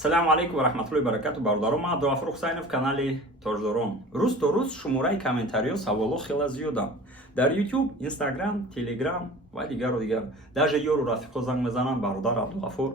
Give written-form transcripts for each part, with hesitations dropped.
Ассалому алейкум ва рахматуллоҳи ва баракатуҳ. Бародарон, ман Абдулғафур Ҳусайнов, канали Тоҷдорон. Рӯз то рӯз шумораи комментариҳо, саволҳо хеле зиёданд. Дар YouTube, Instagram, Telegram ва дигару дигар. Даже ёру рафиқо занг мезананд: бародар Абдулғафур,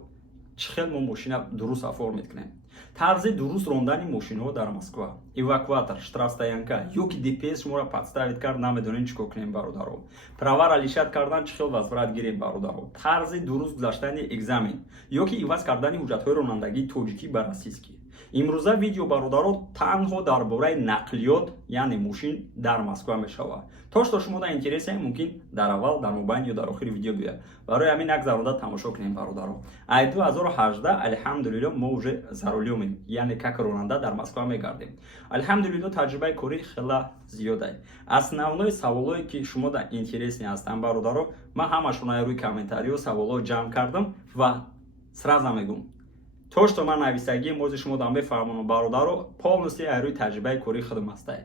чӣ хел мо мошина дуруст оформид кунем? Тарзи дуруст рондани мошинаҳо дар Москва, эвакуатор, штрафстоянка ёки ДПС шуморо подставид кард, намедонем чӣ кор кунем бародаро. Правар алишат кардан, чӣ хел возврат гирем бародаро. Тарзи дуруст гузаштани экзамен ёки иваз кардани ҳуҷҷатҳои ронандагии тоҷикӣ ба российскӣ. Имрӯза видео бародаро танҳо дар бораи нақлиёт, яъне мошин дар Москва мешавад. То што шумода интересия мумкин дар аввал, дар мобайн ё дар охири видео биёяд. Барои ҳамин нагзаронда тамошо кунем бародаро. Ай 2018 алҳамдулилло мо уже за рулёмем, яъне как ронанда дар Москва мегардем. Алҳамдулилло таҷрибаи корӣ хела зиёда. Основнои саволое ки шумода интересни ҳастанд бародаро, ман ҳамашонро рӯи комментариҳо саволҳо ҷамъ кардам ва сразу мегӯм. То што ман нависагии мози шумода мефаҳмонам бародаро, полностью ай рӯи таҷрибаи кории худам ҳастай.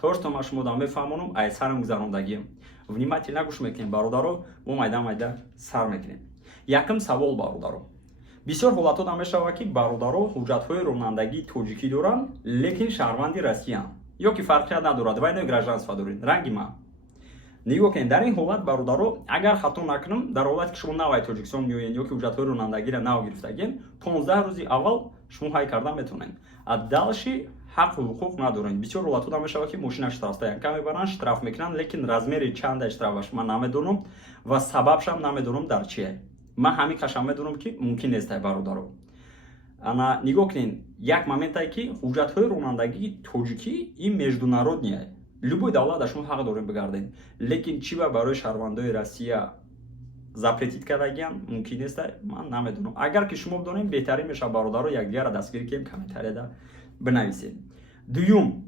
То што ман шумода мефаҳмонам, ай сарам гузарондагиам. Внимательно гӯш мекунем бародаро, мо майда сар мекунем. Якум савол бародаро. Бисёр ҳолатҳода мешавад ки бародаро ҳуҷҷатҳои ронандагии тоҷикӣ доранд, лекин шаҳрванди россиянд. Ёки фарқият надорад, ва ино гражданство доред. Ранги ман. Нигоҳ кунед, дар ин ҳолат бародаро, агар хато накунам, дар ҳолате ки шумо навай Тоҷикистон меоед ёки ҳуҷҷатҳои ронандагиро нав гирифтагиед, 15 рӯзи аввал шумо ҳай карда метавонед. А далши ҳаққу ҳуқуқ надоред. Бисёр ҳолатҳода мешавад ки мошина штрафстоянка мебаранд, штраф мекунанд, лекин размери чанда штрафаш ман намедонам ва сабабшам намедонам дар чие. Ман ҳамиқашам медонам ки мумкин нестай бародаро. Ана нигоҳ кунед, як моментае ки ҳуҷҷатҳои ронандагии тоҷикӣ ин международния. Любой давлат шумо ҳақ дорем бигардед. Лекин чӣ ба барои шаҳрвандои Россия запретит кардагианд, мумкин нест, ман намедонам. Агар ки шумо бидонед, беҳтарин мешавад бародаро, якдигарро дастгирӣ кунем, комментарияда бинависед. Дуюм,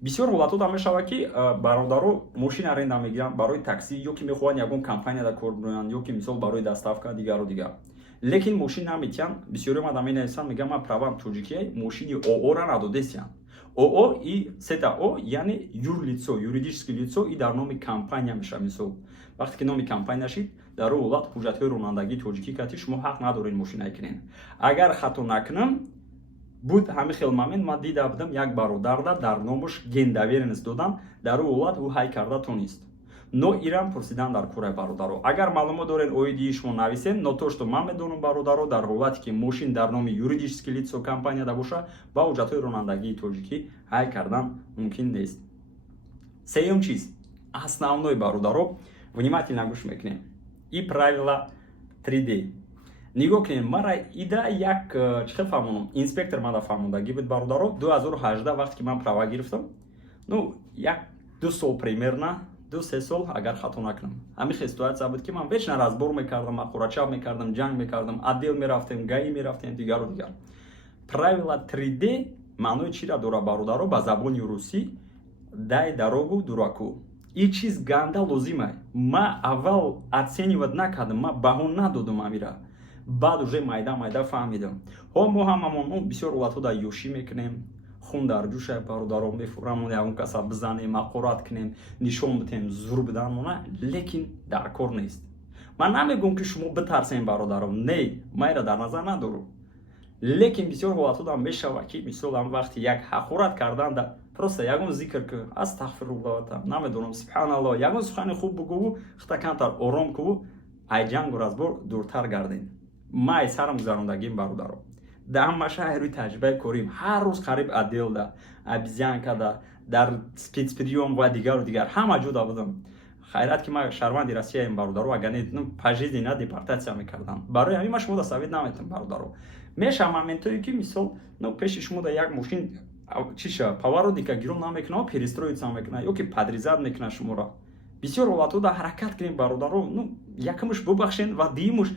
бисёр ҳолатҳода мешавад ки бародаро мошина аренда мегиранд барои таксӣ, ёки мехоҳанд ягон компанияда кор бинанд, ёки мисол барои доставка дигару дигар. Лекин мошин наметиҳанд, бисёриҳо ман менависанд, мегӯям ман правам Тоҷикия, мошини ОО-ро надодестиям. ОО и сета О, яъне юрлицо, юридическое лицо, и дар номи компания меша мисол. Вақте ки номи компания шид, дар он ҳолат ҳуҷҷатҳои ронандагии тоҷикӣ кати шумо ҳақ надоред мошина кунед. Агар хато накунам, буд ҳамин хел момент ман дида будам як бародарда дар номаш гендоверенность додан, дар он ҳолат ӯ ҳай карда тонист. Но ирам пурсидан дар кораи бародаро. Агар маълумот доред оиди шумо нависед, но то што ман медонам бародаро, дар ҳолате ки мошин дар номи юридическое лицо компанияда боша, ба ҳуҷҷатҳои ронандагии тоҷикӣ ҳай кардан мумкин нест. Сеюм чиз, основной бародаро, внимательно гӯш мекунем. И правила 3D. Нигоҳ кунем, мара ида як чӣ хел фаҳмонам, инспектор мада фаҳмондагӣ буд бародаро, 2018 вақте ки ман права гирифтам, ну як 2 сол примерно 2-3 сол, агар хато накунам. Ҳамин хел ситуатсия буд ки ман вечно разбор мекардам, мақурачаб мекардам, ҷанг мекардам, отдел мерафтем, гаи мерафтем, дигару дигар. Правила 3D маънои чиро дорад бародаро ба забони русӣ? Дай дорогу дураку. Ин чиз ганда лозима. Ма аввал оценивать накардам, ма баҳо надодам амира. Баъд уже майда фаҳмидам. Ҳо мо ҳамамон бисёр ҳолатҳода ёшӣ мекунем, хун дар ҷӯша бародаро мефурамон, ягон каса бизанем, мақурат кунем, нишон битем, зур биданона, лекин дар кор нест. Ман намегӯям ки шумо битарсем бародаро, не, майра дар назар надорам. Лекин бисёр ҳолатҳода мешавад ки мисолан вақти як ҳақорат карданда просто ягон зикр ки астағфируллоҳ, намедонам, субҳаналлоҳ, ягон сухани хуб бигӯву, хитакантар ором кӯву, ай ҷангу разбор дуртар гардем. Май сарам гузарондагим бародаро. Ҳамаша рӯи таҷрибаи корим, ҳар рӯз қариб отделда, обезьянкада, дар спецприём ва дигару дигар ҳама ҷода будам. Хайрат ки ман шаҳрванди Россияем бародаро, агар не пожизненно депортатсия мекардам. Барои ҳамин ман шумода совет наметам бародаро. Меша моментое ки мисол, пеши шумода як мошин чиша поворотника гиром намекунад, перестроиться мекунад, ёки подрезат мекунад шуморо. Бисёр ҳолатҳода ҳаракат кунем бародаро, якумш бубахшен ва дуюмш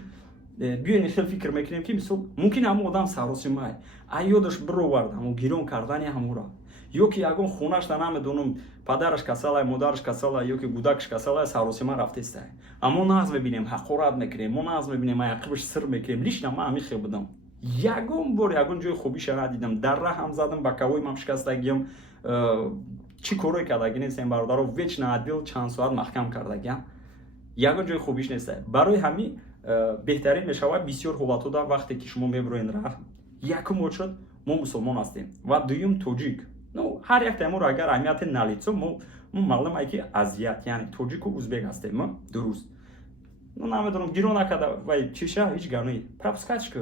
биёин хел фикр мекунем ки мисол мумкин ҳамон одам саросимай, а ёдаш бировард ҳамон гирон кардани ҳамонро. Ёки ягон хонашда намедонам, падараш касалай, модараш касалай, ёки гудакаш касалай, саросима рафтестай. Амо нағз мебинем, ҳақорат мекунем, мо нағз мебинем, ақибаш сир мекунем. Лично ман ҳамин хел будам. Ягон бор ягон ҷои хубиша надидам, дарра ҳам задам, ба кавоимам шикастагиям, чӣ корое кардагӣ нестем бародаро, вечно отдел чанд соат маҳкам кардагиям. Ягон ҷои хубиш нестай. Барои ҳамин беҳтарин мешавад бисёр ҳолатҳода вақте ки шумо мебироед якум шуд мо мусулмон ҳастем ва дуюм тоҷик. Ну ҳар як таимур агар аҳамияте налитсо мо маълум ки азият яъне тоҷику узбек ҳастем дуруст. Ну намедонам гиро накарда вай чиша ҳеҷ гарни пропускачка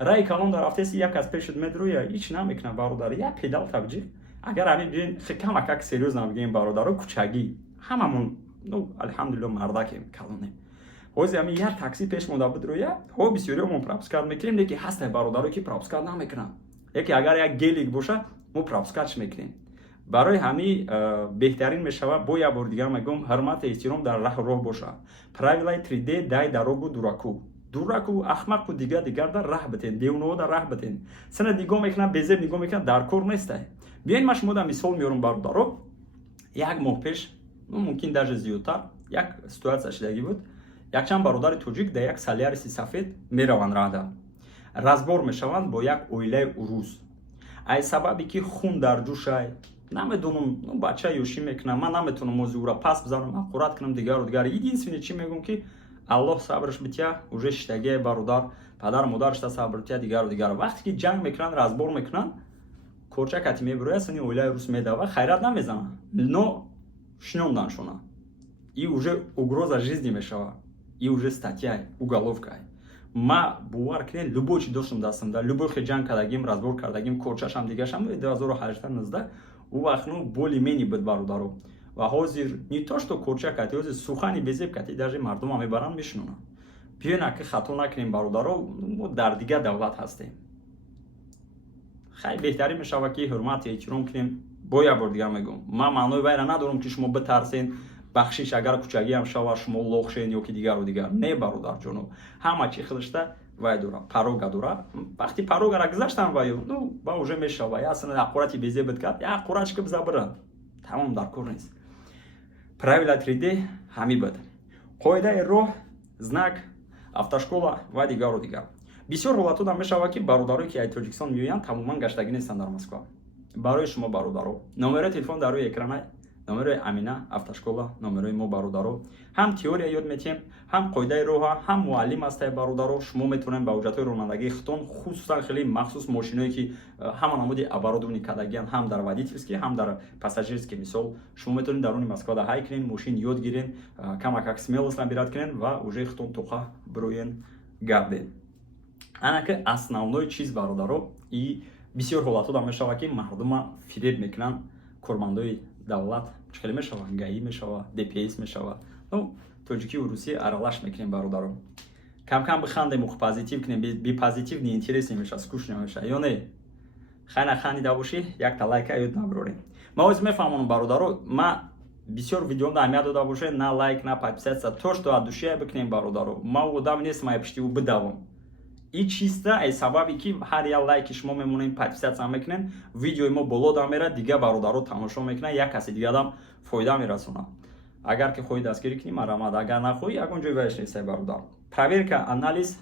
рай калон дар ҳафтаси як аз пешуд медрӯя ҳеҷ намекунад бародар як педал табҷиқ агар ҳамин биёин камакак серёзна бигем бародаро кучагӣ ҳамамон ну алҳамдулилло мардакем калонем ҳозир ҳамин як такси пеш монда бидрӯя ҳо бисёриёмон пропускат мекунем леки ҳастай бародаро ки пропускат намекунанд леки агар як гелик боша мо пропускатш мекунем. барои ҳамин беҳтарин мешавад бо як бор дигар мегӯям ҳурмату эҳтиром дар раҳу роҳ боша. Правилаи 3D дай дарогу дураку ахмақу дигар дар раҳ битен девуноҳо дар раҳ битен сана нигоҳ мекунад безеб нигоҳ мекунад дар кор нестай. биёин ман шумо дар мисол меёрам бародаро як моҳ пеш мумкин даже зиёдтар як ситуатсия шудагӣ буд. якчанд бародари тоҷик дар як Соляриси сафед мераванд раҳда разбор мешаванд бо як оилаи урус аз сабаби ки хун дар ҷӯшай намедонам бача ёшӣ мекунам ман наметавонам мозиура пас бизанам ақурат кунам дигару дигар единственное чӣ мегӯям ки аллоҳ сабрш битя уже шитагии бародар падару модарашта сабр битя дигару дигар. вақте ки ҷанг мекунанд разбор мекунанд корча кати мебурояд сани оилаи урус медава хайрат намезанад но шинонданшона и уже угроза жизни мешавад и уже статьяй уголовкай. ма бовар кунед любой чи доштам дастамда любой хе ҷанг кардагим разбор кардагим корчашам дигашам 2018 у вақт ну боли мени буд бародаро ва ҳозир не то что корча кати ҳозир сухани безеб кати даже мардума мебаранд мешунонанд. биёна ки хато накунем бародаро мо дар дигар давлат ҳастем. хай беҳтарин мешавад ки ҳурмату эҳтиром кунем. бо як бор дигар мегӯям ман маънои вайра надорам ки шумо битарсен бахшиш агар кучагиам шавад шумо лохшен ё ки дигару дигар не бародарҷоно ҳама чи худашта вай дора парога дора вақти парогара гузаштам ваю ну ба уже мешава ясна ақурати безебит кард як ақуратчика бизабира тамом дар кор нест. Правила 3D ҳамин буд. Қоидаи роҳ, знак, автошкола ва дигару дигар. Бисёр ҳолатҳода мешавад ки бародарое ки аз Тоҷикистон меоянд тамоман гаштагӣ нестанд дар Москва. Барои шумо бародаро номерои телефон дар рӯи экрана номерои Амина автошкола номерои мо бародаро ҳам теория ёд метиҳем ҳам қоидаи роҳа ҳам муаллим ҳастай бародаро шумо метавонед ба ҳуҷҷатҳои ронандагии хитон хусусан хеле махсус мошиное ки ҳама намуди оборудование кардагианд ҳам дар водительский ҳам дар пассажирский мисол шумо метавонед даруни Москва да ҳай кунед мошин ёд гирен камакак смелост набирад кунед ва уже хитон тоқа бироен гардед. анаки основной чиз бародаро и бисёр ҳолатҳода мешавад ки мардума фиреб мекунанд кормандои давлат хеле мешавад гаи мешавад ДПС мешавад ну тоҷикию русия аралаш мекунем бародаро кам бихандем позитив кунем бепозитив неинтересне мешавад скучно мешавад ё не хайна ханdiда бошӣ якта лайка ёд набирорем. ма ҳозир мефаҳмонам бародаро ма бисёр видеом да аҳамият дода бошед на лайк на подписатсия то что аз душия бикунем бародаро ма одам нестам аз пиштиву бидавам и чиста аз сабаби ки ҳар як лайки шумо мемонем подписатсия мекунем видеои мо боло да мерад дига бародаро тамошо мекунад як каси дигарам фоида мерасонад. агар ки хоҳӣ дастгирӣ кунӣ марамад агар нахоҳӣ ягон ҷой вайш нестай бародар. проверка анализ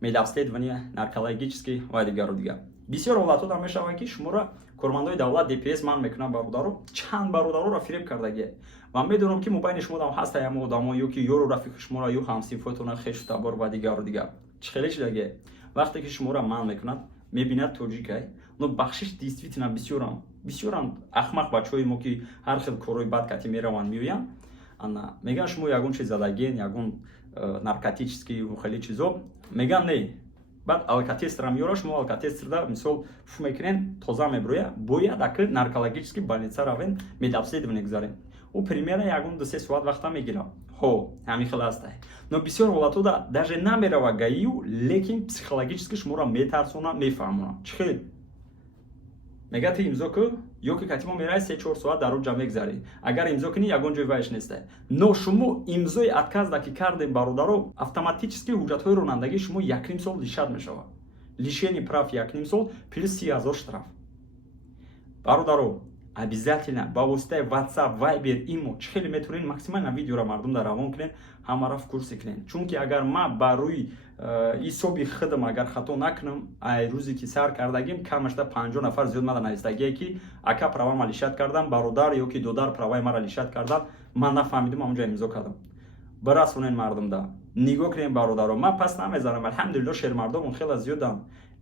медобследование наркологический ва дигару дигар. бисёр ҳолатҳода мешавад ки шуморо кормандои давлат ДПС ман мекунад бародаро чанд бародароро фиреб кардагӣ ва медонам ки мобайни шумодам ҳаста ямо одамо ё ки ёру рафиқи шуморо ё ҳамсинфотона хешу табор ва дигару дигар чӣ хеле шудагӣ вақте ки шуморо ман мекунад мебинад тоҷикай но бахшиш действительно бисёрам ахмақ бачаҳои мо ки ҳар хел корои бад кати мераванд меоянд меган шумо ягон чиз задаген ягон наркотический хеле чизо меган не баъд алкотестерам ёра шумо алкотестерда мисол фу мекунен тоза мебироя бояд аки наркологический больница равен медобследование гузарен у примерно ягон 2-3 соат вақта мегира ҳо ҳамин хел ҳастай но бисёр ҳолатҳода даже намерава гаию лекин психологически шуморо метарсона мефаҳмона чӣ хел мега ти имзо ку ё ки кати мо мерай 3-4 соат дар ҷа мегзарӣ агар имзо кунӣ ягон ҷой вайш нестай но шумо имзои отказ даки кардем бародаро автоматически ҳуҷҷатҳои ронандагии шумо 1,5 сол лишад мешавад лишени прав 1,5 сол плюс 30,000 штраф. бародаро обязательно ба воситаи WhatsApp, Viber, Imo чӣ хеле метавонед максимально видеоро мардум дар равон кунед ҳамаро в курсе кунед чунки агар ма ба рӯи ҳисоби худам агар хато накунам ай рӯзе ки сар кардагим камашта 50 нафар зиёд мада навистагие ки ака правама лишат кардам бародар ё ки додар праваи мара лишат кардан ман нафаҳмидам ҳамонҷа имзо кардам барасонен мардум да нигоҳ кунем бародаро ма пас намезанам алҳамдулилло шермардомон хеле зиёдам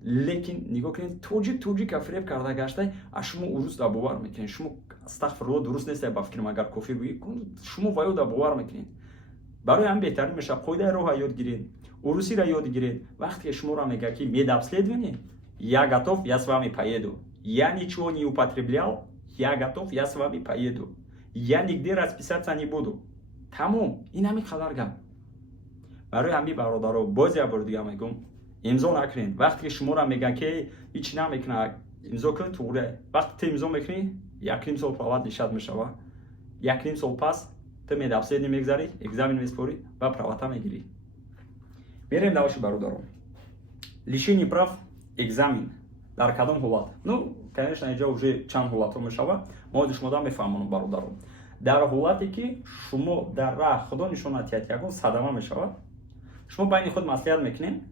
лекин нигоҳ кунед тоҷика фиреб карда гаштай а шумо урус да бовар мекунед. Шумо астағфируллоҳ дуруст нест ба фикр магар кофир бигӣ шумо ваё да бовар мекунед. барои ҳам беҳтарин мешавад қоидаи роҳа ёд гиред, урусиро ёд гиред. вақте ки шуморо мегӯяд ки медобследование я готов, я с вами поеду, я ничего не употреблял, я готов, я с вами поеду, я нигде расписаться не буду. Тамом, ин ҳамин қадар гап. барои ҳамин бародаро боз як бор дига мегӯм, имзо накунед. вақте ки шуморо мегӯяд ки ҳеч намекунад, имзо кун туғра. вақте ту имзо мекунӣ, 1 сол фават нишад мешавад. 1 сол пас ту медобследӣ мегзарӣ, экзамен меспорӣ ва правата мегирӣ. мерем даваши бародаро. лишение прав, экзамен дар кадом ҳолат? Ну, конечно, инҷа уже чанд ҳолатҳо мешавад. мо шумода мефаҳмонам бародаро. дар ҳолате ки шумо дар раҳ худо нишон натиҳад ягон садама мешавад, шумо байни худ маслиҳат мекунед,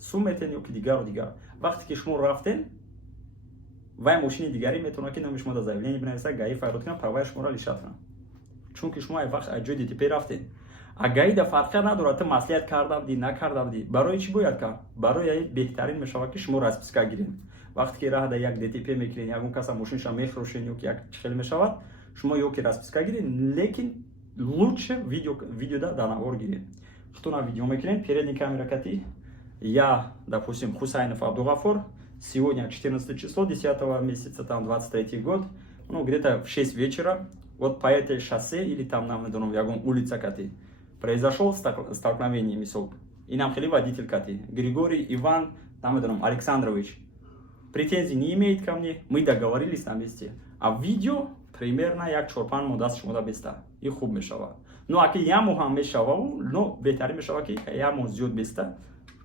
сум метен ё ки дигару дигар. вақте ки шумо рафтен, вай мошини дигарӣ метавонад ки номи шумо дар заявление бинависад, гаи файрод кунад, праваи шуморо лишад кунад. чунки шумо ай вақт аз ҷои ДТП рафтед. а гаида фарқият надорад, ту маслиҳат карда будӣ, накарда будӣ. барои чӣ бояд кард? барои беҳтарин мешавад ки шумо расписка гиред. вақте ки раҳда як ДТП мекунед, ягон каса мошинашо мехӯршед ё ки як чихел мешавад, шумо ё ки расписка гиред, лекин лучше видеода дар навор гиред. хутуна видео мекунед, передний камера кати, я, допустим, Хусайнов Абдугафор, сегодня 14 число 10 месяца, там 23 год, ну, где-то в 6 вечера, вот по этой шоссе или там, нам надо ягон улица кати, произошел столкновение, мисол, и нам хели водитель кати, Григорий Иван, там надо Александрович, претензий не имеет ко мне, мы договорились на месте, а видео примерно як 4-5 мудаст шумода беста, и хуб мешава. Ну, аки яму ҳам мешава, но беҳтарин мешава ки яму зиёд беста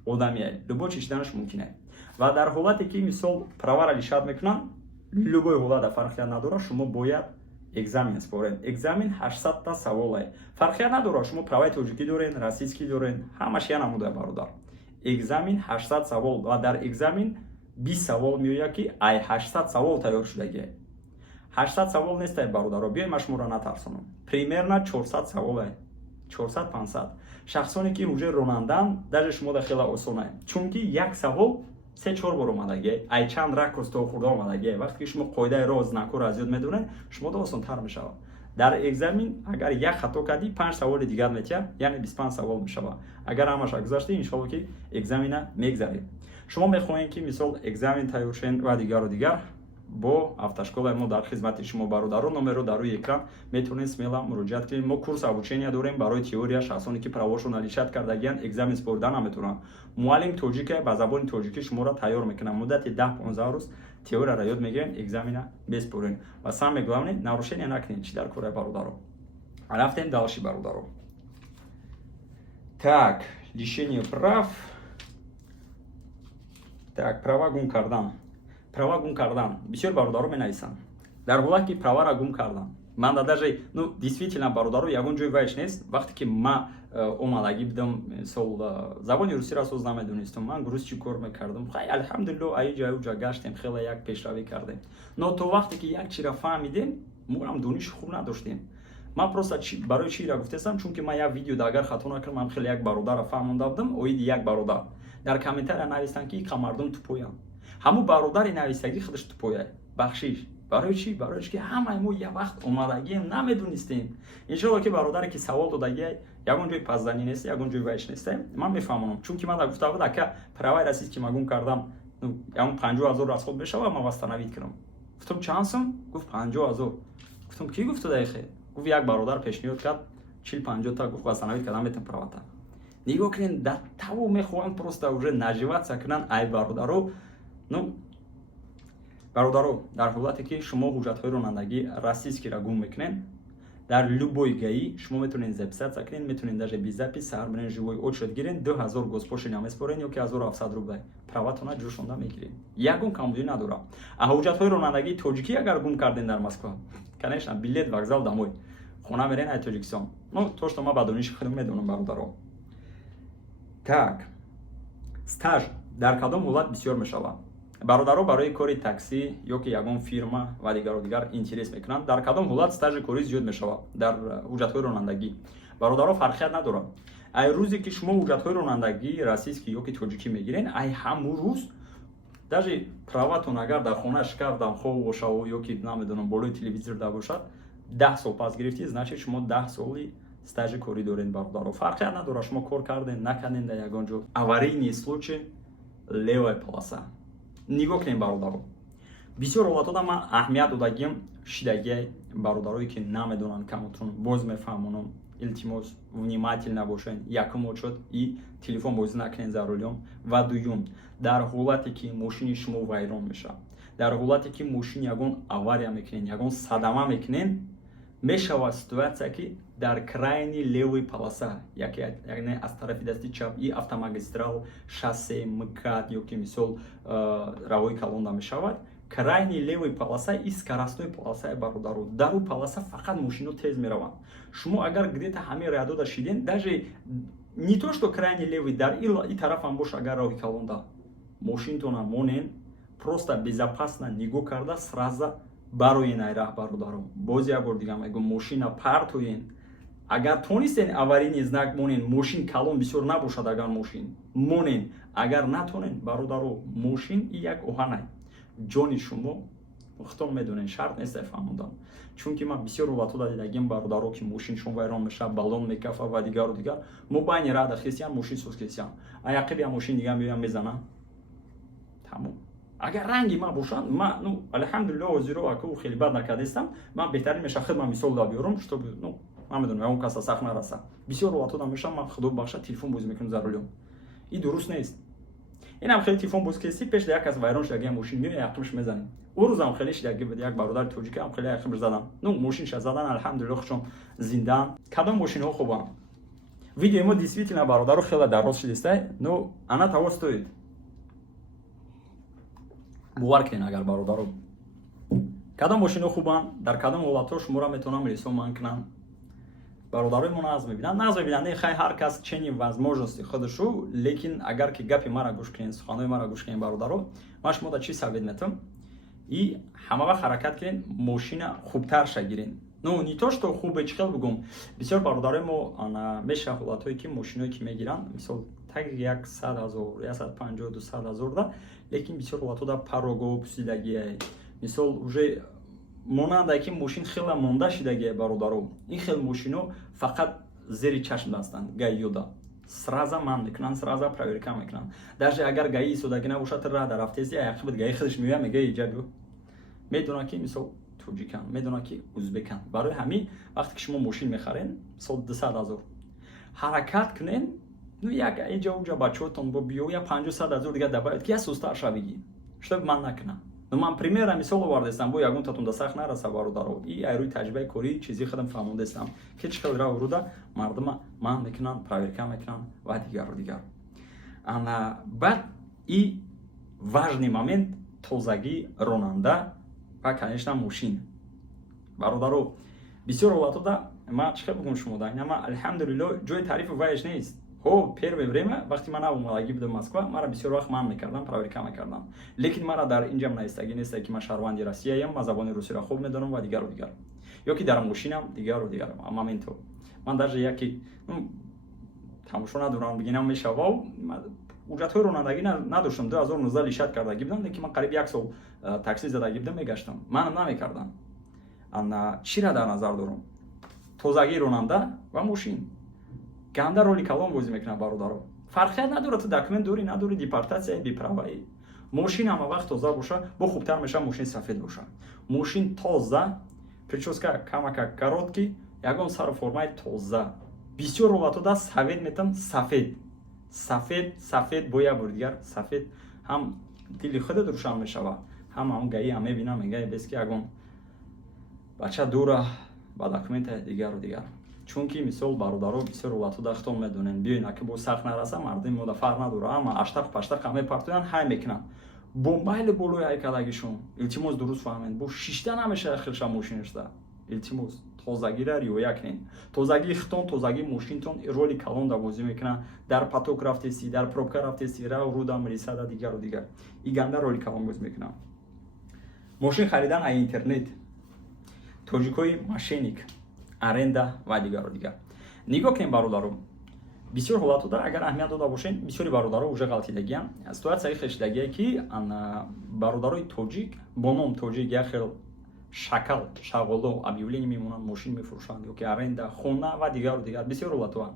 одамияй, любой чиштанаш мумкин аст. ва дар ҳолате ки мисол правара лишад мекунанд, любой ҳолата фарқият надорад, шумо бояд экзамен според. экзамен 800 та савол аст. фарқият надорад, шумо праваи тоҷикӣ доред, российский доред, ҳамаш я намуда бародар. экзамен 800 савол ва дар экзамен 20 савол меояд ки ай 800 савол тайёр шудаги. 800 савол нестай бародаро, биёй ма шуморо натарсонам. Примерно 400 савол аст. 400-500. шахсоне ки уже ронандан, даже шумода хела осон аст. чунки як савол 3-4 бор омадаги, ай чанд ракурс то хурда омадаги. вақте ки шумо қоидаи роҳ знакҳоро аз ёд медонед, шумода осонтар мешавад. дар экзамен агар як хато кардӣ, 5 саволи дигар метиҳад, яъне 25 савол мешавад. агар ҳамаша гузаштӣ, иншоалло ки экзамена мегзаред. шумо мехоҳед ки мисол экзамен тайёр шуед ва дигару дигар, бо автошколаи мо дар хизмати шумо бародаро. номеро дар рӯи экран метавонед смело муроҷиат кунед. мо курс обучения дорем барои теория. шахсоне ки правошон алишад кардагиянд, экзамен спорида наметавонанд. муаллим тоҷике ба забони тоҷикӣ шуморо тайёр мекунад. муддати 10-15 рӯз теорияро ёд мегиред, экзамена беспоред. ва самое главное, нарушение накунед чи дар кораи бародаро. рафтем далши бародаро. Так, лишение прав. Так, права гум кардан. права гум кардан. бисёр бародаро менависанд. дар ҳолате ки правара гум кардан. ман даже, ну, действительно бародаро ягон ҷои вайш нест. вақте ки ма омадаги будам, мисол забони русиро соз намедонистам, ман грузчи кор мекардам. хай алҳамдулилло аиҷа уҷа гаштем, хеле як пешравӣ кардем. но то вақте ки як чиро фаҳмидем, мо ҳам дониши хуб надоштем. ман просто барои чиро гуфтестам, чунки ман як видеода агар хато накардам, ман хеле як бародарро фаҳмонда будам, оиди як бародар дар комментария навистанд ки ин мардум тупоянд. ҳамун бародари навистагӣ худаш тупояд. бахшиш барои чӣ? барои ки ҳамаи мо як вақт омадагием намедонистем. иншоалло ки бародаре ки савол додагиай, ягон ҷои паздани нест, ягон ҷои вайш нестем, ман мефаҳмонам. чунки ман гуфта буд, ака праваи российский магун кардам, ягон 50 000 расход мешава, ман восстановит кунам. гуфтам чанд сум? гуфт 50 000. гуфтам ки гуфта даихе? гуфт як бародар пешниҳод кард 40-50 та, гуфт восстановит кардам, метам правата. нигоҳ кунед, да таво мехоҳанд просто уже наживаться кунанд ай бародаро. ну бародаро, дар ҳолате ки шумо ҳуҷҷатҳои ронандагӣ российскиро гум мекунед, дар любой гаи шумо метавонед записаться кунед, метавонед даже без записи ҳар бирен живой очередь гиред, 2000 госпошлина меспоред ё ки 1700 рубл праватона ҷӯшонда мегиред. ягон камбудӣ надорад. а ҳуҷҷатҳои ронандагии тоҷикӣ агар гум кардем дар Москва, конечно, билет вокзал домой, хона мерен ай Тоҷикистон. ну то што ма ба дониши худам медонам бародаро. так, стаж дар кадом ҳолат бисёр мешавад? бародаро барои кори такси ё ки ягон фирма ва дигару дигар интерес мекунанд, дар кадом ҳолат стажи корӣ зиёд мешавад дар ҳуҷҷатҳои ронандагӣ? бародаро фарқият надорад. ай рӯзе ки шумо ҳуҷҷатҳои ронандагии российский ё ки тоҷикӣ мегиред, ай ҳамун рӯз даже праватон агар дар хона шкаф дамхов бошад ё ки намедонам болои телевизор да бошад 10 сол пас гирифтӣ, значит шумо 10 соли стажи корӣ доред бародаро. Фарқият надорад шумо кор карден накарден дар ягон ҷо. Аварийный случай левая полоса. Нигоҳ кунед бародаро. Бисёр ҳолатода ман аҳамият додагим шидагии бародарое ки намедонанд камотон боз мефаҳмонам. Илтимос внимательно бошед. Якум очод и телефон бозӣ накунед за рулён. Ва дуюм, дар ҳолате ки мошини шумо вайрон мешавад, дар ҳолате ки мошин ягон авария мекунед, ягон садама мекунед, мешавад ситуация ки дар крайни левой полоса, яъне аз тарафи дасти чап и автомагистрал, шоссе, мкад ё ки мисол раҳои калонда мешавад, крайни левой полоса и скоростной полоса бародаро. Дар ӯ полоса фақат мошино тез мераванд. Шумо агар где-то ҳамин рядода шиден, даже не то что крайни левый, дар и тараф ҳам бош агар раҳои калонда мошинтона монен, просто безопасно нигоҳ карда сразу бароен айрах бародаро. Боз як бор дига мегӯям, мошина партоен. Агар тонистен аварийный знак монен, мошин калон бисёр набошад, агар мошин монен, агар натонен бародаро, мошин и як оҳанай. ҷони шумо худтон медонен, шарт нест фаҳмодан. Чунки ман бисёр ҳолатода дидагим бародаро ки мошиншон вайрон мешавад, баллон мекафа ва дигару дигар. Мо байни рада хисиян мошин сӯз кисиян. Аяқиби мошин дига меоям мезанам. Тамом. Агар ранги ма бошад, ма ну алҳамдулиллаҳ ҳозиро аку хеле бад накардистам. Ман беҳтарин меша хидмат мисол да биёрам, чтоб ну ман медонам ягон каса сахт нараса. Бисёр ҳолатода мешам ман худо бахша телефон бозӣ мекунам за рулён. И дуруст нест. Инам хеле телефон бозӣ киси пеш як аз вайрон шудаги мошин меояд яқимш мезанем. Ӯ рӯзам хеле шудаги буд, як бародар тоҷики ам хеле яқимш задам. Ну мошинша задан алҳамдулиллаҳ худшон зиндаан. Кадом мошинҳо хубанд? Видео мо действительно бародаро хеле дароз шидистай. Ну она того стоит. бовар кунед агар бародаро. Кадом мошино хубанд, дар кадом ҳолатҳо шуморо метавонам рисоман кунам. Бародарои мо нағз мебинанд. Нағз мебинанд, хай ҳар кас чени возможности худушу, лекин агар ки гапи мара гӯш кунед, суханои мара гӯш кунед бародаро, ман шумо да чӣ совет метам? И ҳама вақт ҳаракат кунед, мошина хубтарша гиред. Ну не то что хубе чӣ хел бигӯм. Бисёр бародарои мо меша ҳолатҳое ки мошиное ки мегиранд, мисол таги 100,000, 150, 200,000 да, лекин бисёр ҳолатода парого пусидагие. Мисол уже монанда ки мошин хела монда шидагие бародаро. Ин хел мошино фақат зери чашм ҳастанд, гаиёда. Сразу ман мекунанд, сразу проверка мекунанд. Даже агар гаи истодагӣ набошад, рада рафтези, яқиб гаи худаш меояд мега иҷаб. Медонад ки мисол тоҷикан, медонад ки узбекан. Барои ҳамин вақте ки шумо мошин мехарен, мисол 200,000 ҳаракат кунен, ну як иҷа уҷа бачаҳотон бо биё я 500,000 дига дабавед ки я сустар шавиги. Чтоб ман накунам. Но ман примера мисол овардестам, бо ягон татон да сахт нараса бародаро. И айрӯи таҷрибаи корӣ чизи худам фаҳмондестам, ки чӣ хел рав руда мардума ман мекунанд, проверка мекунанд ва дигару дигар. Ана баъд и важный момент тозагии ронанда ва конечно мошин. Бародаро, бисёр ҳолатода ман чӣ хел бигӯм шумо да, ина алҳамдулиллаҳ ҷои тарифи вайш нест. Ҳо первое время вақти ман навомадагӣ будам Москва, мара бисёр вақт ман мекардам, проверка мекардам. Лекин мара дар инҷам наистагӣ нестае ки ман шаҳрванди Россияям, ман забони русиро хуб медонам ва дигару дигар. Ё ки дар мошинам дигару дигар моменто. Ман даже яки тамошо надорам бигинам мешавав, уҷратҳои ронандагӣ надоштам. 2019 лишат кардагӣ будам, лекин ман қариб 1 сол такси задагӣ будам, мегаштам. Манам намекардам. Чиро дар назар дорам? Тозагии ронанда ва мошин. Ганда роли калон бозӣ мекунад бародаро. Фарқият надорад, ту документ дори надори, депортация беправаи. Мошин ҳама вақт тоза боша, бо хубтар меша мошин сафед боша. Мошин тоза, прическа камака коротки, ягон сару формаи тоза. Бисёр ҳолатода совет метам сафед. Сафед бо як бор дигар сафед ҳам дили худат рӯшан мешавад. Ҳам гаи ҳам мебинам, мегӯяд бески ягон бача дура ба документаи дигару дигар. Чунки мисол бародаро бисёр ҳолатода худтон медонен, биёин аки бо сахт нараса, мардуми мода фарқ надора, ама аштақ паштақ ҳаме партоян ҳай мекунанд. Бо майли болои ҳайкалагишон, илтимос дуруст фаҳмед, бо шишта намешавад хелша мошинашда. Илтимос тозагиро риоя кунед. Тозагии худтон, тозагии мошинтон роли калон да бозӣ мекунад. Дар поток рафтеси, дар пробка рафтеси, рав руда мирисада дигару дигар. И ганда роли калон бозӣ мекунад. Мошин харидан аз интернет. Тоҷикои мошенник, аренда ва дигару дигар. Нигоҳ кунед бародаро. бисёр ҳолатода агар аҳамият дода бошен, бисёри бародаро уже ғалтидагиян. Ситуатсияи хештагие ки бародарои тоҷик бо ном тоҷик як хел шакал шағоло объявление мемонанд, мошин мефурӯшанд ёки аренда хона ва дигару дигар бисёр ҳолатоа.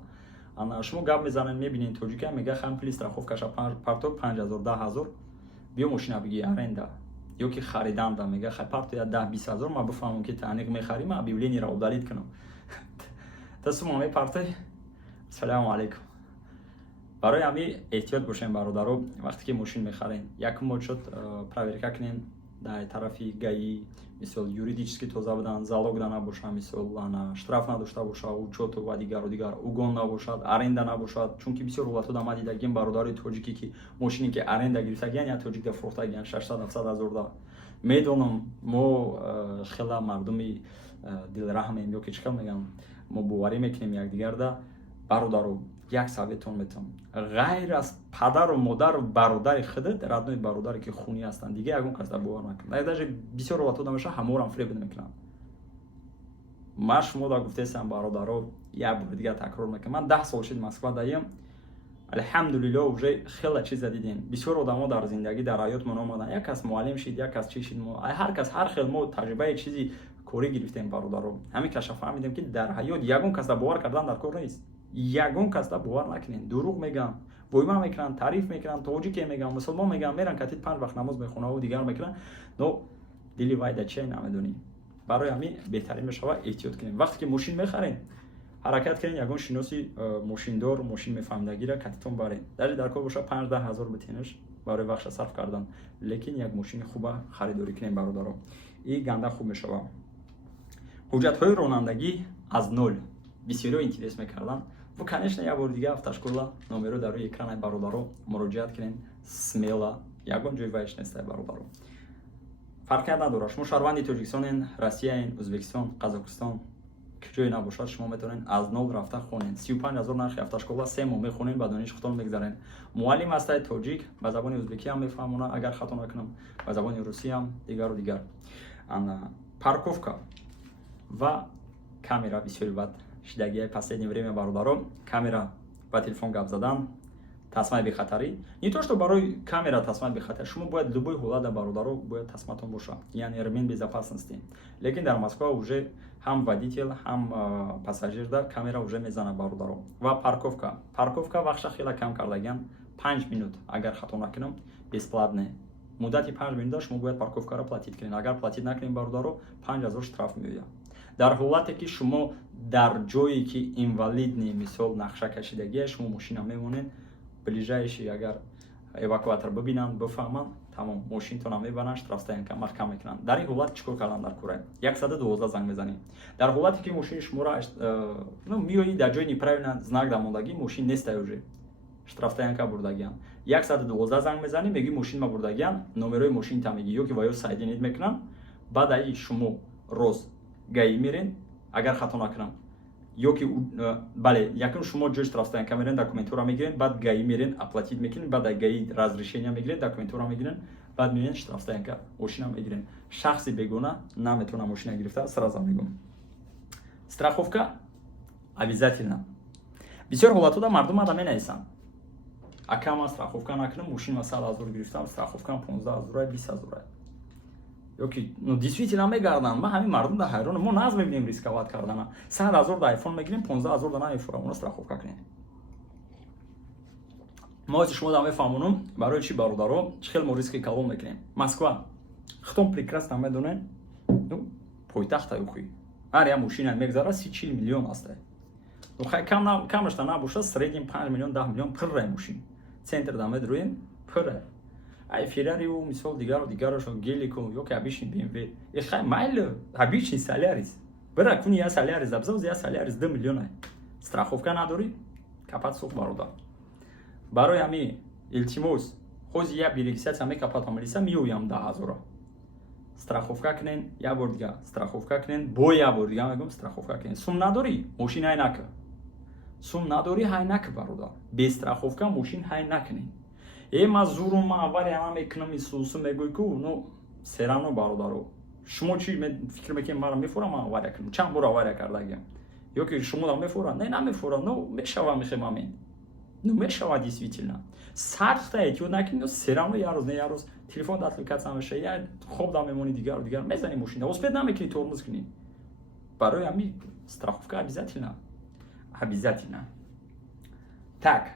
Шумо гап мезанед мебинед тоҷика мега хампили страховкаша парток 5000 10000 биё машина биги аренда ёки хариданда мега хай партоя 10-20 ма бифаҳмам ки таъниқ мехарим объявлениеро удалид кунам. Тасумо ме партой салому алейкум. Барои ҳами эҳтиёт бошем бародаро, вақте ки машин мехарен якум бор шуд проверка кунен дар тарафи гаи, мисол юридически тоза будан, залог да набошад, мисол штраф надошта бошад, учёту ва дигару дигар, угон набошад, аренда набошад. Чунки бисёр ҳолатода ма дидагим бародарои тоҷикӣ ки машине ки аренда гирифтагиян я тоҷик да фурӯхтагиян 600-700 ҳазор да. Медонам мо хела мардуми дилраҳмем ёки чӣ хел мегам, мо боварӣ мекунем якдигар да. Бародаро, як советон метам, ғайр аз падару модару бародари худат, родной бародаре ки хуни ҳастанд, дига ягон кас да бовар накунад. Даже бисёр ҳолатода меша ҳаморам фреб мекунанд. Ман шумо да гуфтесам бародаро, як бор дига такрор мекунам. Ман 10 сол шуд Москва даем. Алҳамдулиллоҳ уже хела чиза дидем. Бисёр одамо дар зиндагӣ дар ҳаётмон омаданд. Як кас муаллим шид, як кас чӣ шид. Ҳар кас ҳар хел мо таҷрибаи чизи корӣ гирифтем бародаро. Ҳамин каша фаҳмидем ки дар ҳаёт ягон кас да бовар кардан дар кор нест. Ягон кас да бовар накунед. Дурӯғ мегӯянд, войма мекунанд, таъриф мекунанд, тоҷике мегӯянд, мусулмон мегӯянд, меран катид 5 вақт намоз мехонанд, дигар мекунанд, но дили вай да чие намедонӣ. Барои ҳамин беҳтарин мешава эҳтиёт кунем. Вақте ки мошин мехарем, ҳаракат кунед, ягон шиноси мошиндор, мошин мефаҳмидагиро катитон баред. Даже дар кор боша 5-10 ҳазор битинаш барои вақша сарф кардан, лекин як мошини хуба харидорӣ кунем бародаро. И ганда хуб мешава. ҳуҷҷатҳои ронандагӣ аз нол. Бисёриҳо интерес мекарданд. Вы, конечно, я бор дига автошкола номеро дар рӯи экрани бародаро муроҷиат кунем смело. Ягон ҷои вайш нестай бародаро. Фарқият надорад. Шумо шаҳрванди Тоҷикистонен, Россияен, Ӯзбекистон, Қазоқистон, ҷое набошад, шумо метавонед аз нол рафта хонен. 35 000 нархи автошкола 3 моҳ мехонен, ба донишгоҳтон мегзарен. муаллим ҳастед тоҷик, ба забони ӯзбекӣ ҳам мефаҳмонад, агар хато накунам, ба забони русӣ ҳам, дигару дигар. Парковка ва камера бисёри бад шидагияи последнее время бародаро, камера ба телефон гап задан, тасмаи бехатарӣ. Не то что барои камера тасмаи бехатарӣ, шумо бояд любой ҳолата бародаро бояд тасмаатон боша, яъне ремень безопасности. Лекин дар Москва уже ҳам водитель, ҳам пассажир да камера уже мезанад бародаро. Ва парковка. Парковка вақша хела кам кардагиян 5 минут, агар хато накунам, бесплатне. Муддати 5 минута шумо бояд парковкаро платид кунед. Агар платид накунед бародаро 5000 штраф меояд. Дар ҳолате ки шумо дар ҷое ки инвалидни мисол нақша кашидагие шумо мошина мемонед, ближайши агар эвакуатор бибинанд, бифаҳманд, тамом мошинтона мебаранд, штрафстоянка маҳкам мекунанд. дар ин ҳолат чикор кардан дар кора 112 занг мезанед. дар ҳолате ки мошини шуморо миёед дар ҷои неправилна знак дамондагӣ мошин нестай уже штрафстоянка бурдагиян, 112 занг мезанед, меги мошинма бурдагиян, номерои мошинта меги ёки ва ё сайдинед мекунанд, баъд аи шумо роз гаи мерен, агар хато накунам, ёки бале якум шумо ҷои штрафстоянка мерен, документора мегирен, баъд гаи мерен, оплатид мекунед, баъд гаи разрешения мегирен, документора мегирен, баъд мерен штрафстоянка мошина мегирен. Шахси бегона наметавона мошина гирифта, сразу мегум. Страховка обязательно. Бисёр ҳолатода мардум ада менависанд. Акама страховка накунам, мошинама 100 000 гирифтам, страховкам 15 000, 20 000. Ёки действительно мегарданд. Ма ҳамин мардум да ҳайрон, мо наз мебинем рисковат кардана. 100 000 да айфон мегирем, 15 000 да намефурам, оно страховка кунем. мо аз шумо да мефаҳмонам барои чӣ бародаро чӣ хел мо риски калон мекунем. Москва хитон прекрасно медонед, пойтахта юхи ҳар як мошина мегзара 30-40 миллион аст. Хай камашта набошад, среднем 5 миллион 10 миллион пурра мошин. Центр да медроем пурра. Ай Феррари у мисол дигарошо гелико ёки обычный BMW. Хай майл обычный солярис. Бира куни я солярис абзаз, я солярис 2 миллиона. Страховка надори? Капат сух бародар. Барои ҳами илтимос хози я берегисатсия мекапат амалиса миёям 10 000. Страховка кунен, я бор дига страховка кунен, бо я бор дига мегум страховка кунен. Сум надори? Мошин ҳай нака. Сум надори ҳай нака бародар. Без страховка мошин ҳай накунен. Ма зурум аввали ҳама мекунам исусу мегӯй ку, ну серано бародаро. Шумо чӣ фикр мекунед мара мефурам авария кунам? Чанд бор авария кардагиам? Ёки шумо да мефурам? Не намефурам, ну мешавам мехем амин. Ну мешава действительно. Садхта этюд накин, но все равно я роз телефон апликация меша, я хоб да мемони дигар мезани машина, успед намекни тормоз кни. Барои ами страховка обязательно. Обязательно. Так,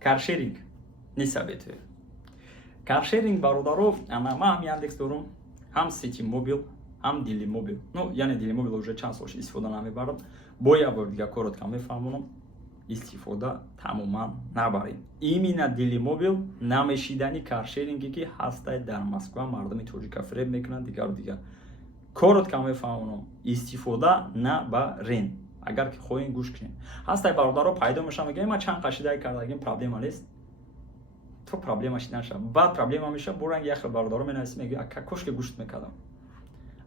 каршеринг не советую. Каршеринг бародаров, ана ма ам Яндекс дорум, ҳам Сити Мобил, ҳам Дили Мобил. Ну, яъне Дили Мобил уже чанд сол истифода намебарам. Бо як бор дигар корот кам мефаҳмонам. Истифода тамоман набаред. Именно Дили Мобил намешидани каршеринге ки ҳастаи дар Москва мардуми тоҷика фреб мекунанд дигар. Корот кам мефаҳмонам. Истифода набаред. Агар ки хоҳем гӯш кунем. Ҳастаи бародаро пайдо мешавад, мегӯяд ман чанд қашидаи кардагим проблема нест. То проблема шидан шад. Баъд проблема меша, буран як хел бародаро менависад, мегӯяд ака кошки гӯшт мекардам.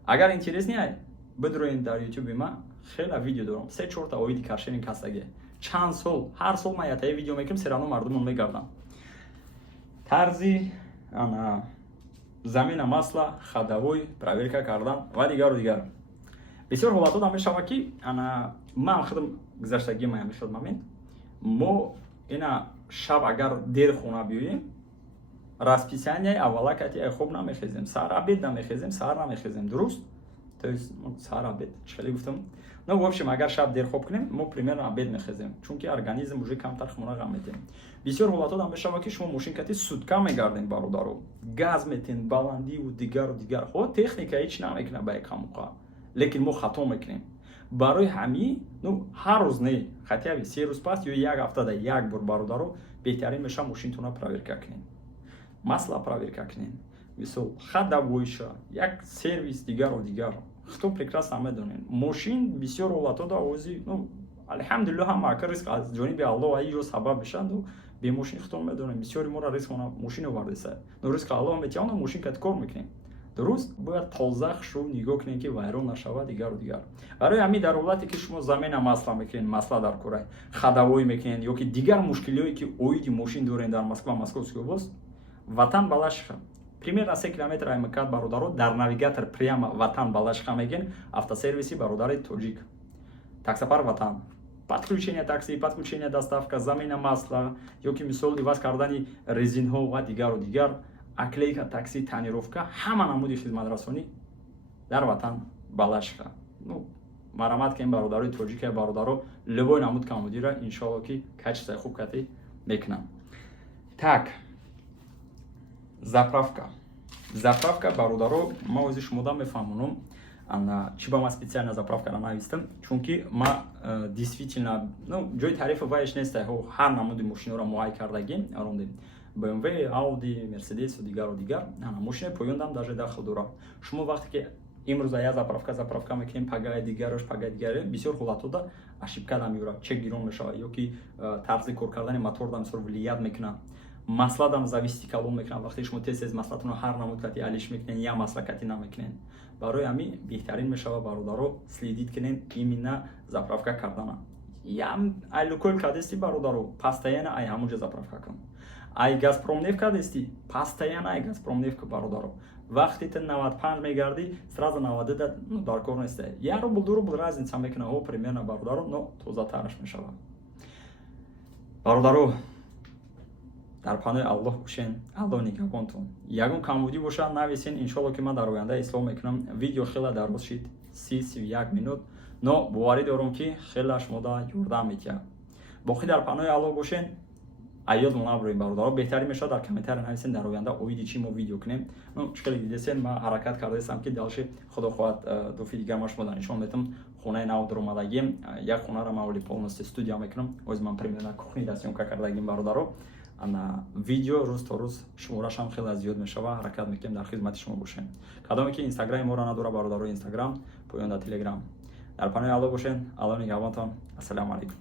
Агар интересни ай, бидроед дар YouTube ма хела видео дорам. 3-4 та оиди каршеринг ҳастаги. Чанд сол, ҳар сол ман ятаи видео мекунам, се равно мардумон мегардам. Тарзи ана замина масла, ходовой, проверка кардан ва дигар. Бисёр ҳолатҳо дар мешавад ки ана ман худам гузаштаги ман мешуд момент. Мо ина шаб агар дер хона биёем, расписание аввала кати ай хоб намехезем, саҳар обед намехезем, саҳар намехезем, дуруст? То есть саҳар обед чили гуфтам. Ну, в общем, агар шаб дер хоб кунем, мо примерно обед мехезем, чунки организм уже камтар хмона ғам метем. Бисёр ҳолатҳо дар мешавад ки шумо мошинкати сутка мегардем бародаро, газ метен, баландиву дигар. Хо техника ҳеч намекунад ба якам муқоа, лекин мо хато мекунем. Барои ҳамин, ну ҳар рӯз не, хотя бы 3 рӯз пас ё як ҳафтада як бор бародаро беҳтарин меша мошинтона проверка кунем. Масла проверка кунем. Мисол ходовойша, як сервис дигар. Хто прекрасно медонем. Мошин бисёр ҳолатҳо дар овози, ну алҳамдулиллаҳ ҳама ака риск аз ҷониби Аллоҳ ва ё сабаб мешанд, ну бе мошин хто медонем. Бисёри мора риск мона мошин овардеса. Ну риск Аллоҳ метиёна мошин кат кор мекунем. Дуруст? Бояд тоза хушрӯ нигоҳ кунем ки вайрон нашавад дигар. Барои ҳамин дар ҳолате ки шумо замена масла мекунед, масла дар кора, ходовой мекунед ё ки дигар мушкилиҳое ки оиди мошин дорем дар Москва, Московская област, ватан Балашиха. Примерно 3 километр аймакат бародаро дар навигатор прямо ватан Балашиха мегӯем, автосервиси бародари тоҷик. Таксопарк ватан. Подключение такси, подключение доставка, замена масла, ё ки мисол иваз кардани резинҳо ва дигар. Аклейка такси, тонировка, ҳама намуди хизматрасонӣ дар ватан Балашиха. Ну, марамат ки ин бародарои тоҷика бародаро любой намуд камудира иншоалло ки качествои хуб кати мекунам. Так. Заправка бародаро ма ози шумо да мефаҳмонам. Ана чи ба ма специально заправка навистам, чунки ма действительно, ну ҷои тарифи вайш нест, ҳар намуди мошинҳоро муайян кардагим, арондем. BMW, Audi, Mercedes ва дигар. Ана мошини поёндам даже дахл дорам. Шумо вақте ки имрӯз я заправка мекунем, пагаи дигарош, бисёр ҳолатҳода ошибка да меёрад, чек гирон мешавад, ё ки тарзи кор кардани мотор дам сор влият мекунад. Масла дам зависти калон мекунад. Вақте шумо тез маслатонро ҳар намуд кати алиш мекунед, я масла кати намекунед. Барои ҳамин беҳтарин мешавад бародаро следит кунед именно заправка кардана. Ям айлукойл кадести бародаро, постоянно ай ҳамунҷа заправка кун. Ай Газпромнефт кадести, постоянно ай Газпромнефт бародаро. Вақте ты 95 мегарди, сразу 90 дар кор нест. 1 рубл 2 рубл разница мекунад, ҳо примерно бародаро, но тозатараш мешавад. Бародаро дар панои Аллоҳ бошен, Аллоҳ нигоҳбонтон. Ягон камбудӣ бошад нависен, иншоалло ки ман дар оянда ислом мекунам. Видео хела дароз шид, 30-31 минут, но боварӣ дорам ки хела шумо да ёрдам метиҳад. Боқӣ дар панои Аллоҳ бошен. Айёдмон набурем бародаро, беҳтарин мешавад дар комментария нависен дар оянда оиди чи мо видео кунем. Ну чикали дидесен ман ҳаракат кардастам ки далши худо хоҳад дуфи дигар ма шумо дар нишон метам. Хонаи нав даромадагим, як хонаро ман оли полностью студия мекунам. Оз ман примерно кухнида съёмка кардагим бародаро. Ана видео рӯз то рӯз шуморашам хеле зиёд мешавад, ҳаракат мекунем дар хизмати шумо бошем. Кадоме ки инстаграми моро надора бародаро, инстаграм, поёнда телеграм. Дар панои Аллоҳ бошен. Аллоҳ нигоҳбонтон. Ассалому алайкум.